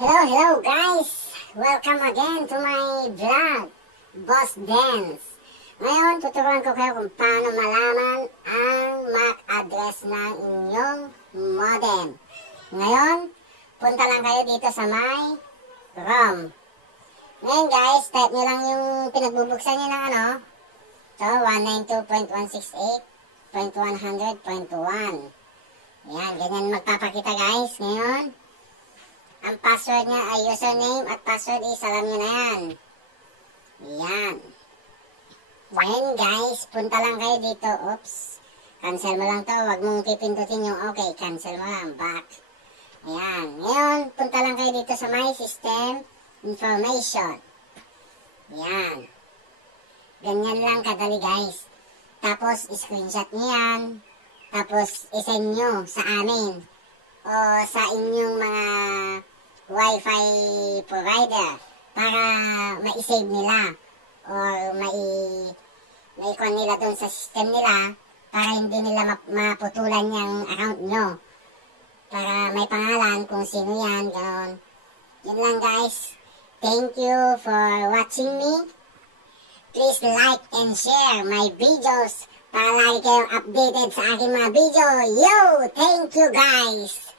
Hello guys! Welcome again to my vlog, Boss Dance. Ngayon, tuturuan ko kayo kung paano malaman ang MAC address ng inyong modem. Ngayon, punta lang kayo dito sa my ROM. Ngayon guys, type nyo lang yung pinagbubuksan nyo ng So, 192.168.100.1. Yan, ganyan magpapakita guys. Ngayon, ang password niya ay username at password is alam nyo na yan. Yan. Then guys, punta lang kayo dito. Oops. Cancel mo lang to. Huwag mong pipindutin yung okay. Cancel mo lang. Back. Ayan. Ngayon, punta lang kayo dito sa my system information. Yan. Ganyan lang kadali guys. Tapos, screenshot nyo yan. Tapos, isend nyo sa amin. O sa inyong mga Wi-Fi provider para ma-save nila or ma-icon nila dun sa system nila para hindi nila maputulan yung account nyo. Para may pangalan kung sino yan, gano'n. Yun lang guys. Thank you for watching me. Please like and share my videos para lagi kayong updated sa aking mga video. Yo! Thank you guys!